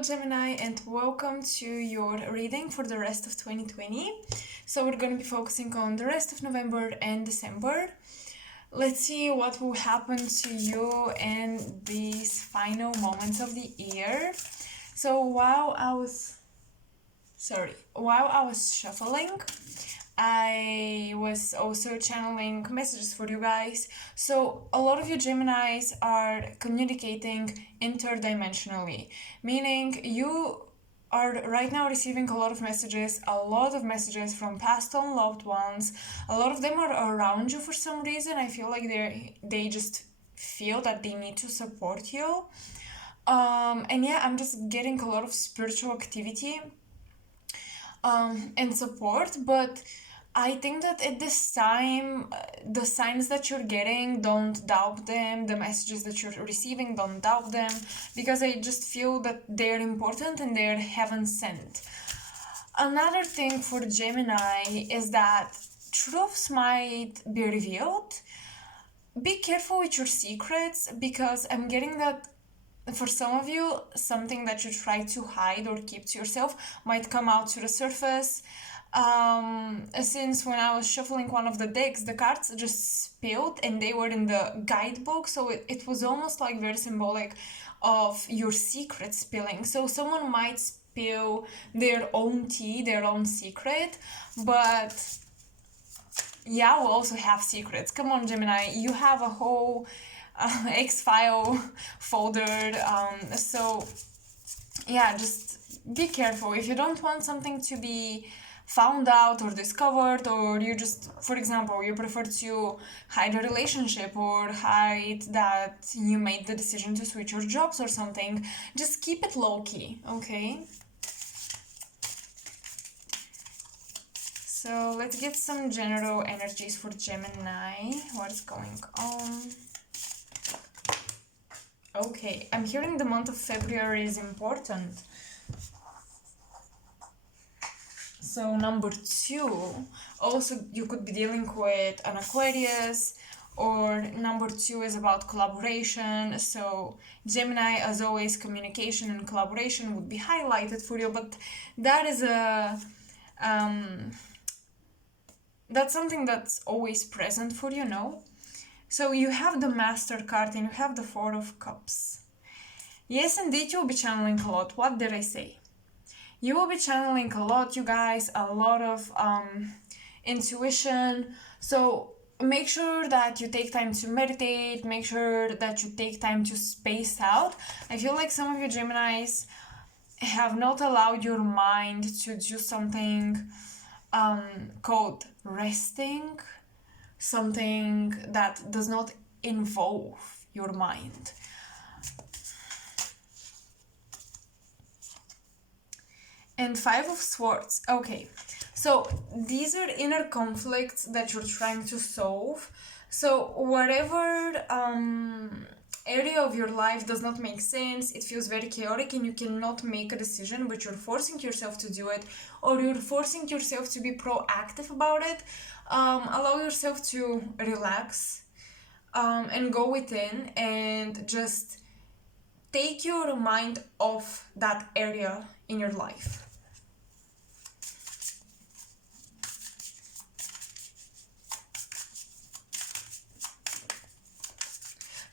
Hello Gemini, and welcome to your reading for the rest of 2020. So we're going to be focusing on the rest of November and December. Let's see what will happen to you in these final moments of the year. So while I was shuffling, I was also channeling messages for you guys. So a lot of you Geminis are communicating interdimensionally, meaning you are right now receiving a lot of messages from past unloved ones. A lot of them are around you for some reason. I feel like they just feel that they need to support you. And yeah, I'm just getting a lot of spiritual activity and support, but I think that at this time, the signs that you're getting, don't doubt them. The messages that you're receiving, don't doubt them, because I just feel that they're important and they're heaven sent. Another thing for Gemini is that truths might be revealed. Be careful with your secrets, because I'm getting that for some of you, something that you try to hide or keep to yourself might come out to the surface. Since when I was shuffling one of the decks, the cards just spilled and they were in the guidebook, so it was almost like very symbolic of your secret spilling. So someone might spill their own tea, their own secret, but yeah, we'll also have secrets. Come on, Gemini, you have a whole X-file folder, so yeah, just be careful. If you don't want something to be found out or discovered, or you just, for example, you prefer to hide a relationship or hide that you made the decision to switch your jobs or something, just keep it low-key, okay? So let's get some general energies for Gemini. What's going on? Okay, I'm hearing the month of February is important. So number 2, also you could be dealing with an Aquarius, or number 2 is about collaboration. So Gemini, as always, communication and collaboration would be highlighted for you, but that is that's something that's always present for you, no? So you have the Master card and you have the Four of Cups. Yes, indeed, you'll be channeling a lot. What did I say? You will be channeling a lot, you guys, a lot of intuition. So make sure that you take time to meditate. Make sure that you take time to space out. I feel like some of you Geminis have not allowed your mind to do something called resting, something that does not involve your mind. And Five of Swords. Okay, so these are inner conflicts that you're trying to solve. So whatever area of your life does not make sense, it feels very chaotic and you cannot make a decision, but you're forcing yourself to do it, or you're forcing yourself to be proactive about it. Allow yourself to relax and go within and just take your mind off that area in your life.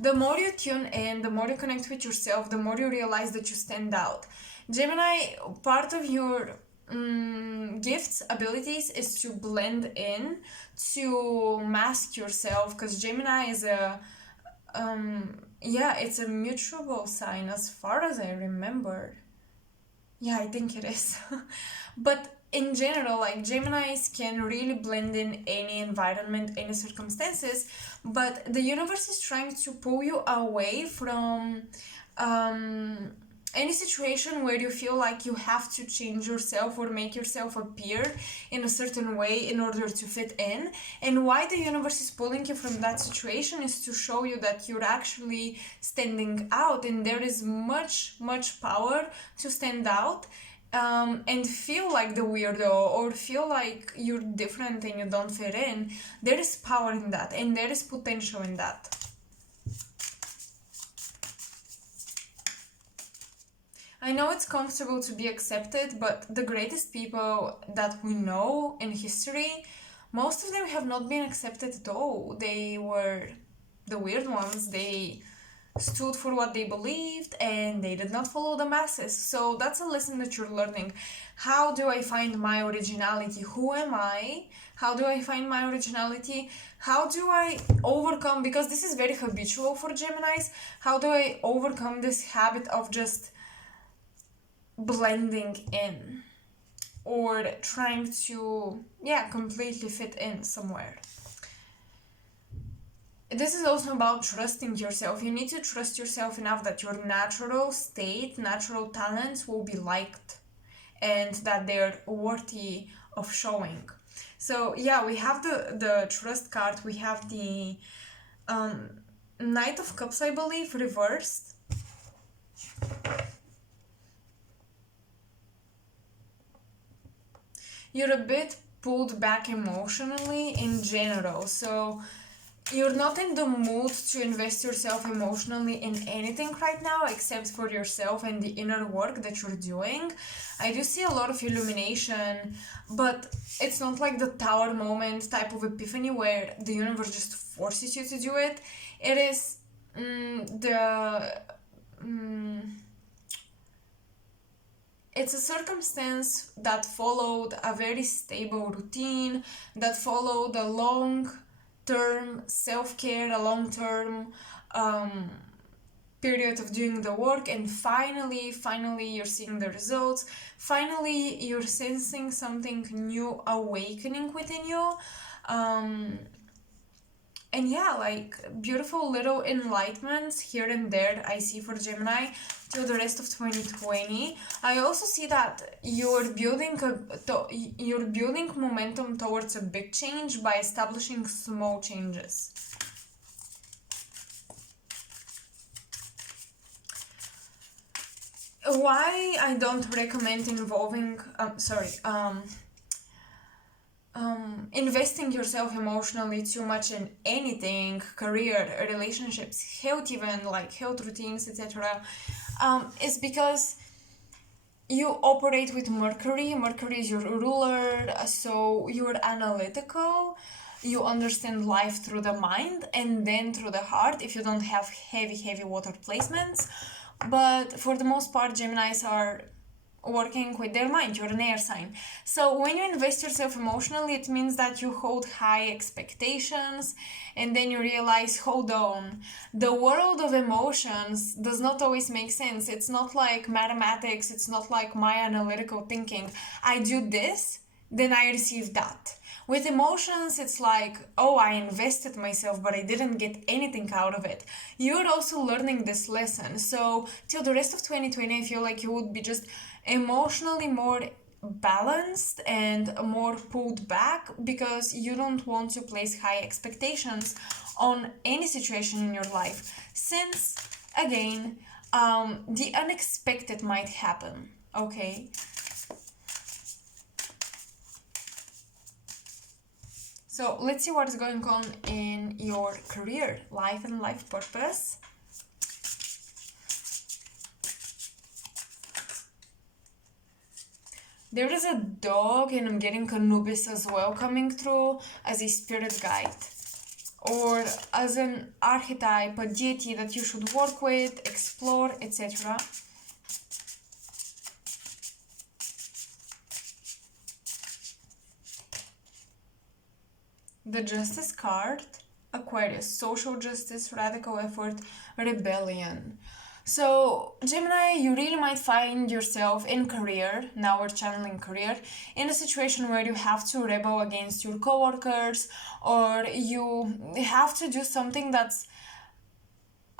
The more you tune in, the more you connect with yourself, the more you realize that you stand out. Gemini, part of your gifts, abilities is to blend in, to mask yourself, because Gemini is it's a mutable sign as far as I remember. Yeah, I think it is. But in general, like, Geminis can really blend in any environment, any circumstances, but the universe is trying to pull you away from any situation where you feel like you have to change yourself or make yourself appear in a certain way in order to fit in. And why the universe is pulling you from that situation is to show you that you're actually standing out, and there is much power to stand out and feel like the weirdo, or feel like you're different and you don't fit in. There is power in that, and there is potential in that. I know it's comfortable to be accepted, but the greatest people that we know in history, most of them have not been accepted at all. They were the weird ones. They stood for what they believed and they did not follow the masses. So that's a lesson that you're learning. How do I find my originality? Who am I? How do I find my originality? How do I overcome, because this is very habitual for Geminis, how do I overcome this habit of just blending in or trying to, completely fit in somewhere? This is also about trusting yourself. You need to trust yourself enough that your natural state, natural talents will be liked and that they're worthy of showing. So yeah, we have the trust card. We have the Knight of Cups, I believe, reversed. You're a bit pulled back emotionally in general. So you're not in the mood to invest yourself emotionally in anything right now except for yourself and the inner work that you're doing. I do see a lot of illumination, but it's not like the tower moment type of epiphany where the universe just forces you to do it. It is it's a circumstance that followed a very stable routine, that followed a long-term self-care, a long-term period of doing the work, and finally you're seeing the results. Finally you're sensing something new awakening within you. And yeah, like beautiful little enlightenments here and there I see for Gemini till the rest of 2020. I also see that you're building momentum towards a big change by establishing small changes. Why I don't recommend investing yourself emotionally too much in anything, career, relationships, health, even like health routines, etc., is because you operate with Mercury. Mercury is your ruler, so you're analytical. You understand life through the mind and then through the heart if you don't have heavy water placements. But for the most part, Geminis are working with their mind. You're an air sign. So when you invest yourself emotionally, it means that you hold high expectations and then you realize, hold on, the world of emotions does not always make sense. It's not like mathematics. It's not like my analytical thinking. I do this, then I receive that. With emotions, it's like, oh, I invested myself, but I didn't get anything out of it. You're also learning this lesson. So till the rest of 2020, I feel like you would be just emotionally more balanced and more pulled back because you don't want to place high expectations on any situation in your life. Since, again, the unexpected might happen, okay? So let's see what's going on in your career, life and life purpose. There is a dog and I'm getting Anubis as well coming through as a spirit guide or as an archetype, a deity that you should work with, explore, etc. The Justice card, Aquarius, social justice, radical effort, rebellion. So, Gemini, you really might find yourself in career, now we're channeling career, in a situation where you have to rebel against your coworkers or you have to do something that's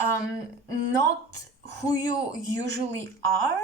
not who you usually are.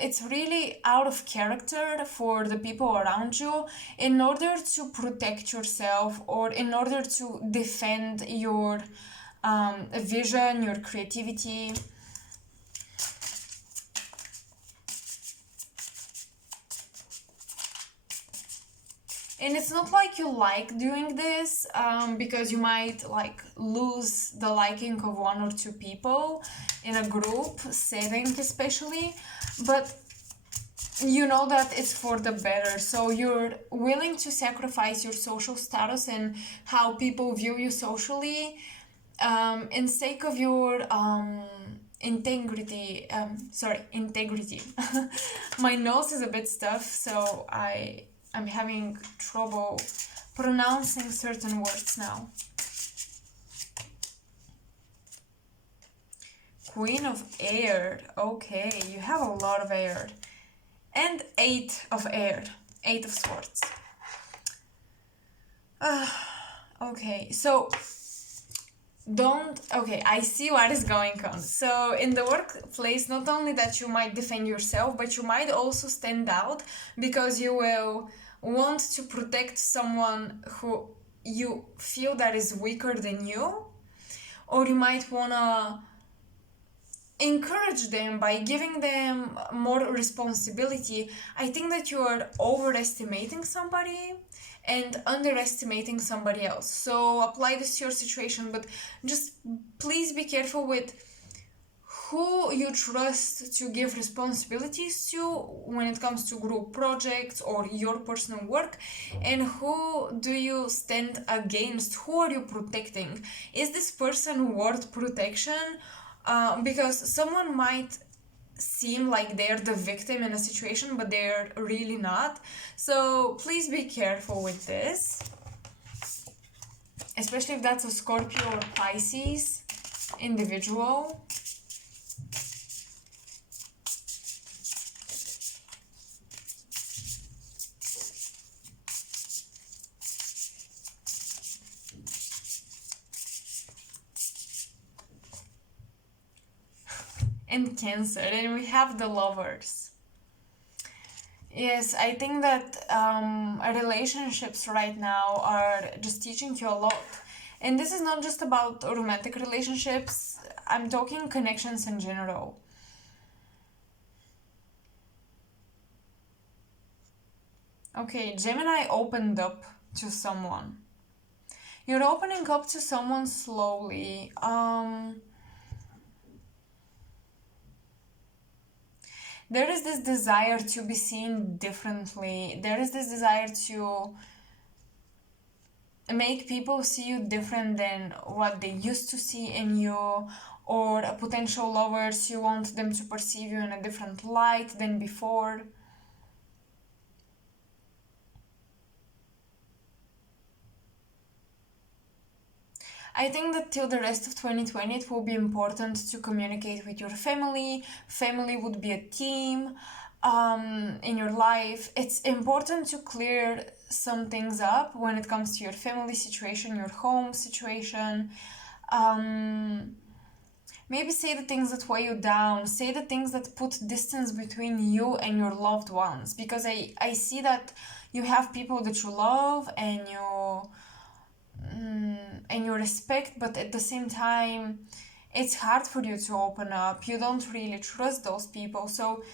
It's really out of character for the people around you in order to protect yourself or in order to defend your vision, your creativity. And it's not like you like doing this because you might like lose the liking of one or two people. in a group setting especially, but you know that it's for the better, so you're willing to sacrifice your social status and how people view you socially, in sake of your integrity. My nose is a bit stuffed, so I'm having trouble pronouncing certain words now. Queen of Air. Okay, you have a lot of air. And Eight of Air. Eight of Swords. Okay, so I see what is going on. So in the workplace, not only that you might defend yourself, but you might also stand out because you will want to protect someone who you feel that is weaker than you, or you might want to encourage them by giving them more responsibility. I think that you are overestimating somebody and underestimating somebody else. So apply this to your situation, but just please be careful with who you trust to give responsibilities to when it comes to group projects or your personal work, and who do you stand against, who are you protecting. Is this person worth protection? Because someone might seem like they're the victim in a situation, but they're really not. So please be careful with this, especially if that's a Scorpio or Pisces individual. And Cancer, and we have the Lovers. Yes, I think that relationships right now are just teaching you a lot. And this is not just about romantic relationships, I'm talking connections in general. Okay, Gemini opened up to someone. You're opening up to someone slowly. There is this desire to be seen differently. There is this desire to make people see you different than what they used to see in you, or potential lovers, you want them to perceive you in a different light than before. I think that till the rest of 2020 it will be important to communicate with your family. Family would be a team in your life. It's important to clear some things up when it comes to your family situation, your home situation. Maybe say the things that weigh you down, say the things that put distance between you and your loved ones, because I see that you have people that you love and you respect, but at the same time it's hard for you to open up. You don't really trust those people. So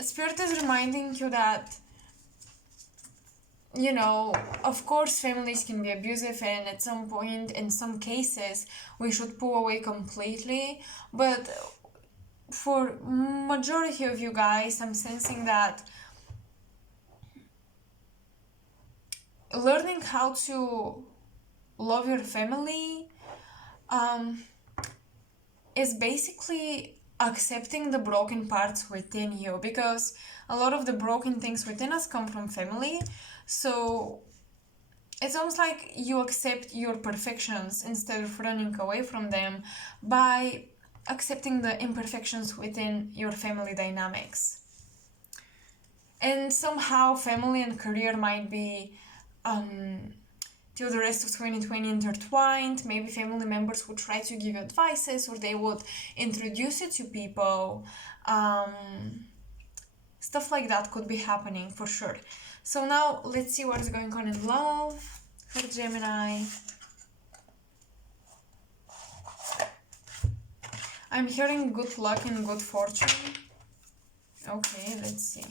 Spirit is reminding you that, you know, of course families can be abusive, and at some point, in some cases, we should pull away completely, but for majority of you guys, I'm sensing that learning how to love your family is basically accepting the broken parts within you, because a lot of the broken things within us come from family. So it's almost like you accept your perfections instead of running away from them by accepting the imperfections within your family dynamics. And somehow family and career might be till the rest of 2020 intertwined. Maybe family members would try to give you advices, or they would introduce you to people. Stuff like that could be happening for sure. So now let's see what is going on in love for Gemini. I'm hearing good luck and good fortune. Okay, let's see.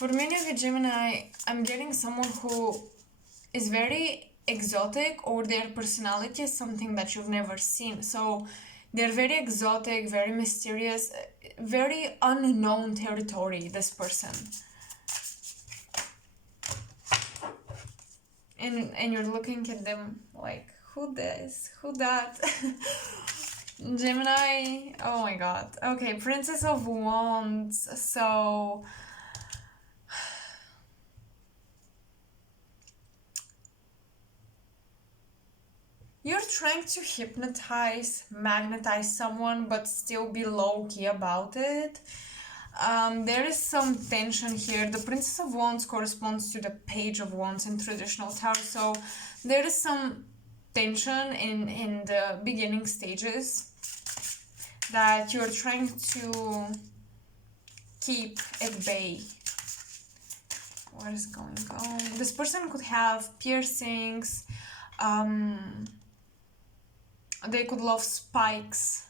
For many of you Gemini, I'm getting someone who is very exotic, or their personality is something that you've never seen. So they're very exotic, very mysterious, very unknown territory, this person. And you're looking at them like, who this? Who that? Gemini, oh my god. Okay, Princess of Wands. So you're trying to hypnotize, magnetize someone, but still be low-key about it. There is some tension here. The Princess of Wands corresponds to the Page of Wands in traditional tarot, so there is some tension in the beginning stages that you're trying to keep at bay. What is going on? This person could have piercings. They could love spikes,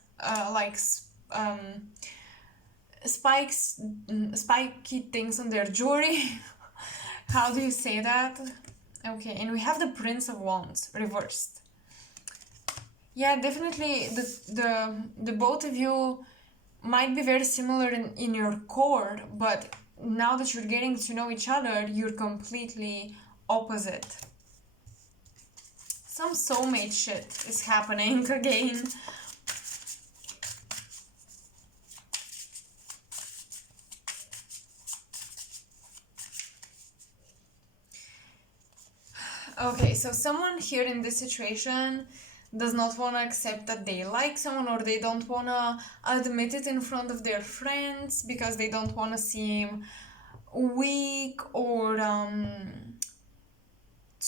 spikes, spiky things on their jewelry. How do you say that? Okay, and we have the Prince of Wands reversed. Yeah, definitely the both of you might be very similar in your core, but now that you're getting to know each other, you're completely opposite. Some soulmate shit is happening again. Okay, so someone here in this situation does not want to accept that they like someone, or they don't want to admit it in front of their friends because they don't want to seem weak or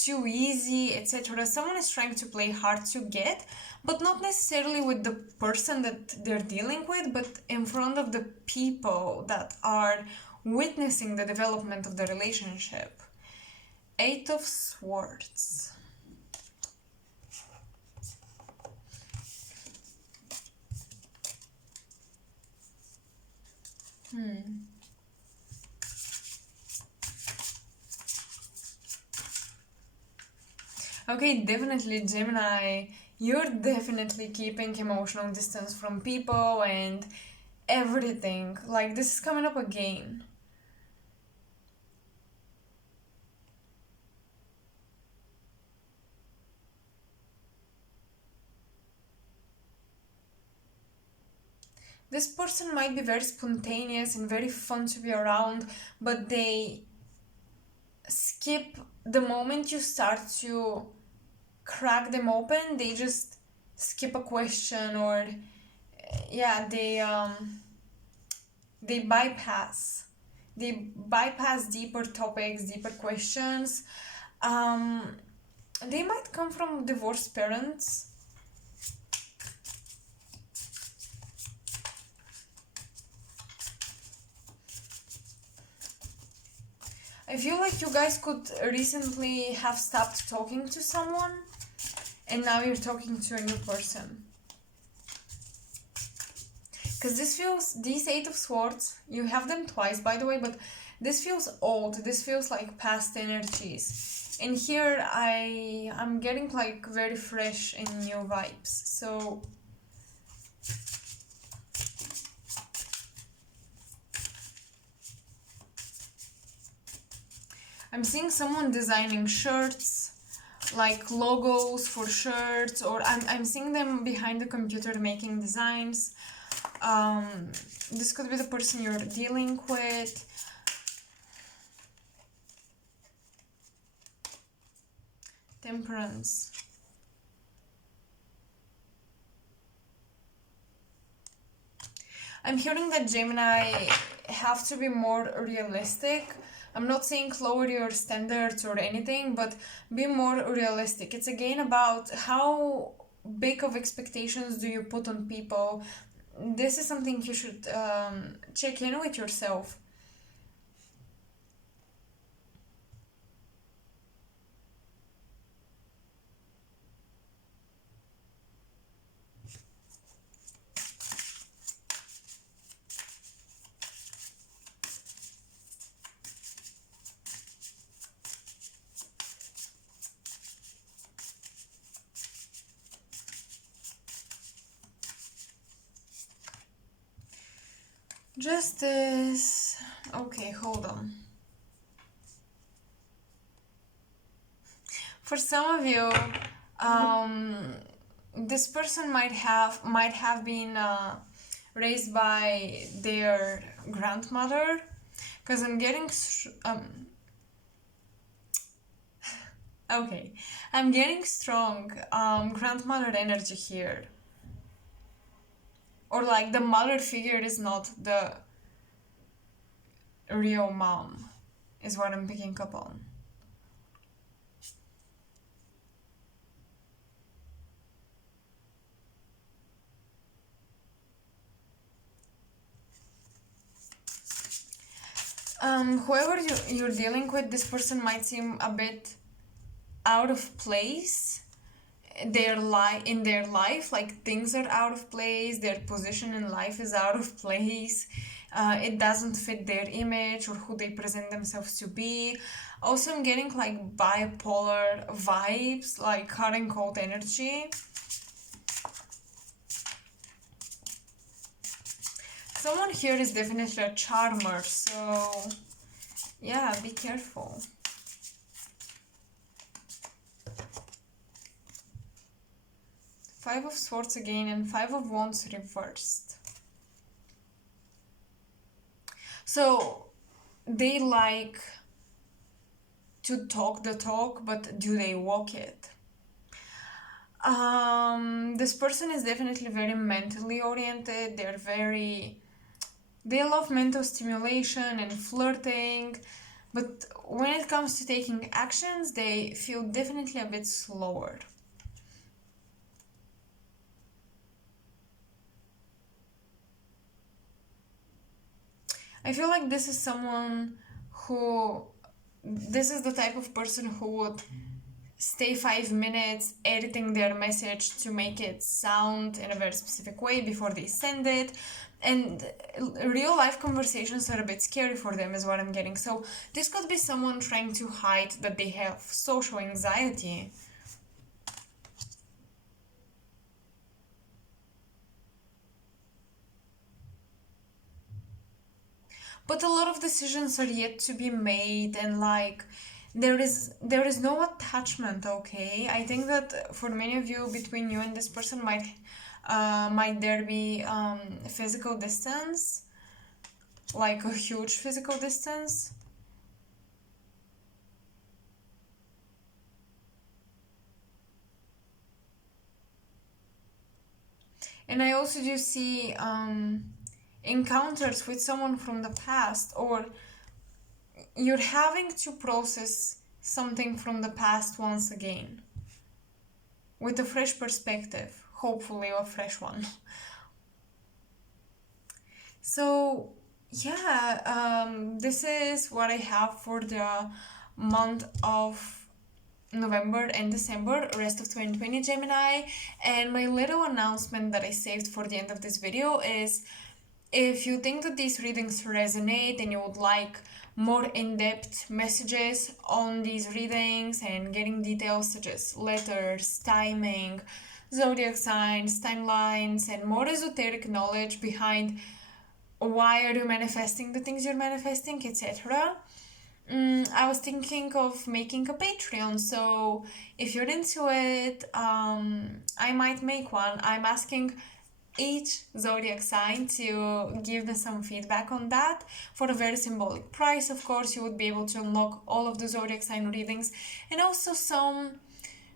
too easy, etc. Someone is trying to play hard to get, but not necessarily with the person that they're dealing with, but in front of the people that are witnessing the development of the relationship. Eight of Swords. Okay, definitely Gemini, you're definitely keeping emotional distance from people and everything. Like, this is coming up again. This person might be very spontaneous and very fun to be around, but they skip the moment you start to crack them open. They just skip a question, or yeah, they bypass deeper topics, deeper questions. They might come from divorced parents. I feel like you guys could recently have stopped talking to someone, and now you're talking to a new person. Because these Eight of Swords, you have them twice, by the way, but this feels old. This feels like past energies. And here I'm getting like very fresh and new vibes. So I'm seeing someone designing shirts, like logos for shirts, or I'm seeing them behind the computer making designs. This could be the person you're dealing with. Temperance. I'm hearing that Gemini have to be more realistic. I'm not saying lower your standards or anything, but be more realistic. It's again about how big of expectations do you put on people. This is something you should check in with yourself. Justice. Okay, hold on. For some of you, um, this person might have been raised by their grandmother, because I'm getting okay, I'm getting strong grandmother energy here, or like the mother figure is not the real mom, is what I'm picking up on. Whoever you're dealing with, this person might seem a bit out of place in their life, like things are out of place, their position in life is out of place, it doesn't fit their image or who they present themselves to be. Also, I'm getting like bipolar vibes, like hot and cold energy. Someone here is definitely a charmer, so yeah, be careful. Five of Swords again and Five of Wands reversed. So they like to talk the talk, but do they walk it? This person is definitely very mentally oriented. They love mental stimulation and flirting, but when it comes to taking actions, they feel definitely a bit slower. I feel like this is the type of person who would stay 5 minutes editing their message to make it sound in a very specific way before they send it. And real life conversations are a bit scary for them, is what I'm getting. So this could be someone trying to hide that they have social anxiety. But a lot of decisions are yet to be made, and like there is no attachment. Okay, I think that for many of you, between you and this person might there be physical distance, like a huge physical distance. And I also do see encounters with someone from the past, or you're having to process something from the past once again with a fresh perspective, hopefully a fresh one. So, yeah, this is what I have for the month of November and December, rest of 2020 Gemini. And my little announcement that I saved for the end of this video is, if you think that these readings resonate and you would like more in-depth messages on these readings and getting details such as letters, timing, zodiac signs, timelines, and more esoteric knowledge behind why are you manifesting the things you're manifesting, etc. I was thinking of making a Patreon, so if you're into it, I might make one. I'm asking each zodiac sign to give me some feedback on that for a very symbolic price. Of course, you would be able to unlock all of the zodiac sign readings, and also some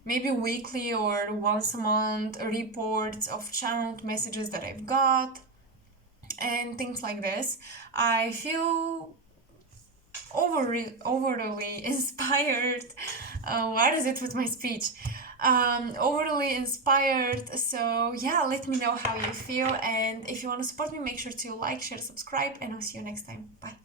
maybe weekly or once a month reports of channeled messages that I've got and things like this. I feel overly inspired. What is it with my speech? Overly inspired. So yeah, let me know how you feel, and if you want to support me, make sure to like, share, subscribe, and I'll see you next time. Bye.